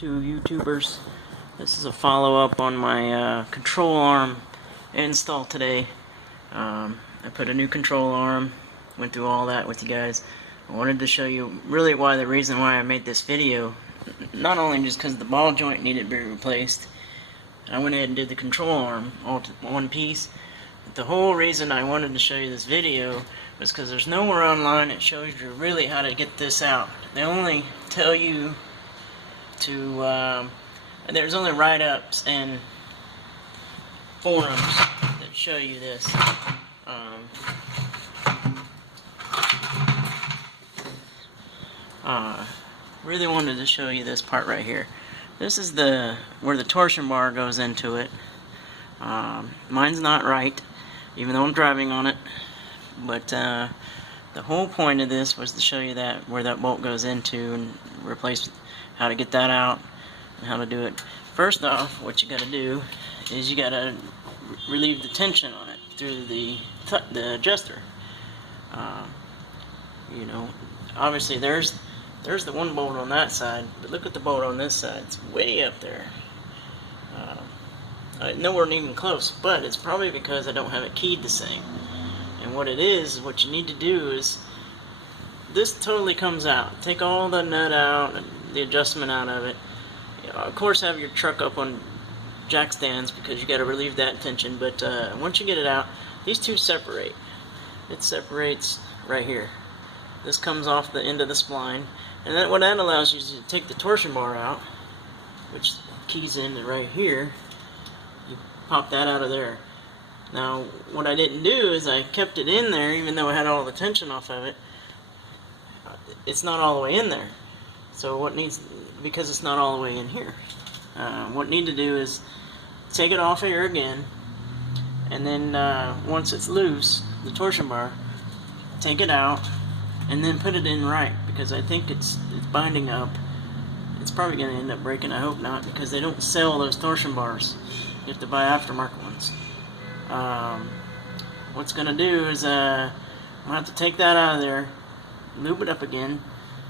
To YouTubers. This is a follow-up on my control arm install today. I put a new control arm, went through all that with you guys. I wanted to show you really the reason why I made this video. Not only just because the ball joint needed to be replaced, I went ahead and did the control arm all to one piece. But the whole reason I wanted to show you this video was because there's nowhere online that shows you really how to get this out. They only tell you to there's only write-ups and forums that show you this. Really wanted to show you this part right here. This is where the torsion bar goes into it. Mine's not right, even though I'm driving on it. But the whole point of this was to show you that where that bolt goes into and replace how to get that out and how to do it. First off, what you got to do is you got to relieve the tension on it through the adjuster. You know, obviously there's the one bolt on that side, but look at the bolt on this side. It's way up there. Nowhere even close, but it's probably because I don't have it keyed the same. And what it is, what you need to do is, this totally comes out. Take all the nut out and the adjustment out of it. You know, of course, have your truck up on jack stands because you got to relieve that tension. But once you get it out, these two separate. It separates right here. This comes off the end of the spline, and what that allows you is to take the torsion bar out, which keys in right here. You pop that out of there. Now, what I didn't do is I kept it in there, even though I had all the tension off of it. It's not all the way in there. So because it's not all the way in here, what I need to do is take it off here again, and then once it's loose, the torsion bar, take it out, and then put it in right, because I think it's binding up. It's probably going to end up breaking. I hope not, because they don't sell those torsion bars. You have to buy aftermarket ones. What's going to do is I'm going to have to take that out of there, lube it up again,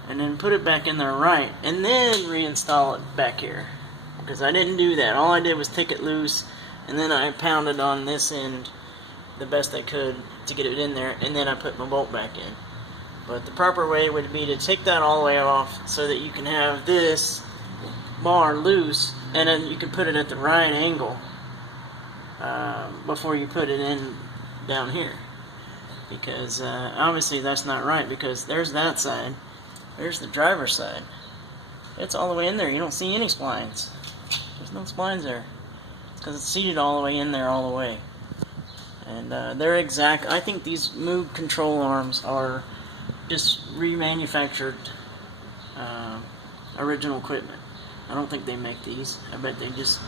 and then put it back in there right, and then reinstall it back here, because I didn't do that. All I did was take it loose, and then I pounded on this end the best I could to get it in there, and then I put my bolt back in. But the proper way would be to take that all the way off so that you can have this bar loose, and then you can put it at the right angle before you put it in down here. Because obviously that's not right, because there's that side, there's the driver's side. It's all the way in there. You don't see any splines. There's no splines there. It's because it's seated all the way in there all the way. And they're exact. I think these Moog control arms are just remanufactured original equipment. I don't think they make these. I bet they just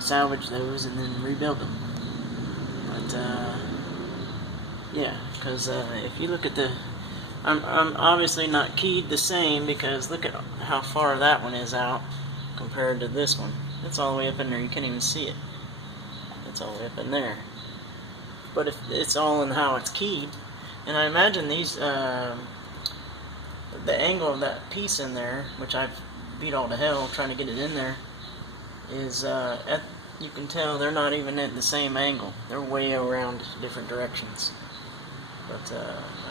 salvage those and then rebuild them. But yeah, because if you look at I'm obviously not keyed the same, because look at how far that one is out compared to this one. It's all the way up in there. You can't even see it. It's all the way up in there. But if it's all in how it's keyed, and I imagine these the angle of that piece in there, which I've beat all to hell trying to get it in there, is you can tell they're not even at the same angle. They're way around different directions. But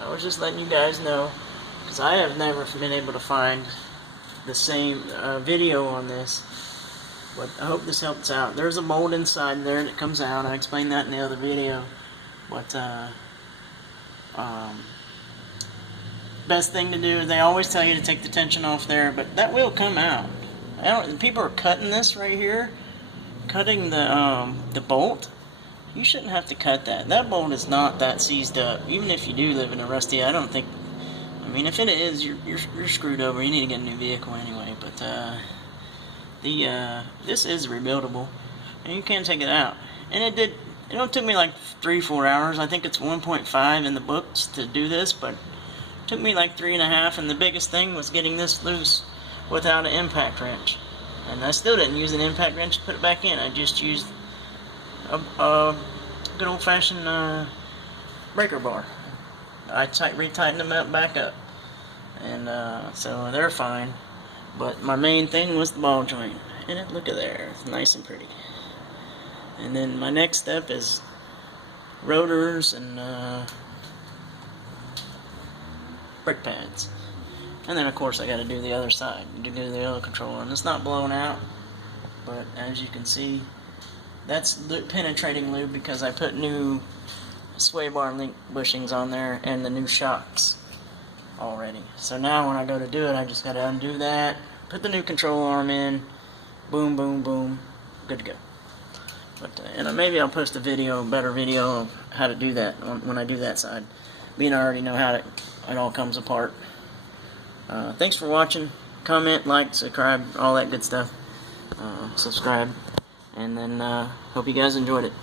I was just letting you guys know, because I have never been able to find the same video on this. But I hope this helps out. There's a mold inside there that comes out. I explained that in the other video. But best thing to do is they always tell you to take the tension off there, but that will come out. People are cutting this right here, cutting the bolt. You shouldn't have to cut that. That bolt is not that seized up. Even if you do live in a rusty, I don't think. I mean, if it is, you're screwed over. You need to get a new vehicle anyway. But this is rebuildable, and you can take it out. And it did. It only took me like 3-4 hours. I think it's 1.5 in the books to do this, but it took me like 3.5. And the biggest thing was getting this loose without an impact wrench. And I still didn't use an impact wrench to put it back in. I just used a good old-fashioned breaker bar. I retightened them back up, and so they're fine. But my main thing was the ball joint. And look at there, it's nice and pretty. And then my next step is rotors and brake pads. And then of course I got to do the other side, to do the oil controller. And it's not blown out, but as you can see, that's penetrating lube because I put new sway bar link bushings on there and the new shocks already. So now when I go to do it, I just got to undo that, put the new control arm in, boom, boom, boom, good to go. But and maybe I'll post a better video of how to do that when I do that side, being I already know how it all comes apart. Thanks for watching. Comment, like, subscribe, all that good stuff. Subscribe, and then hope you guys enjoyed it.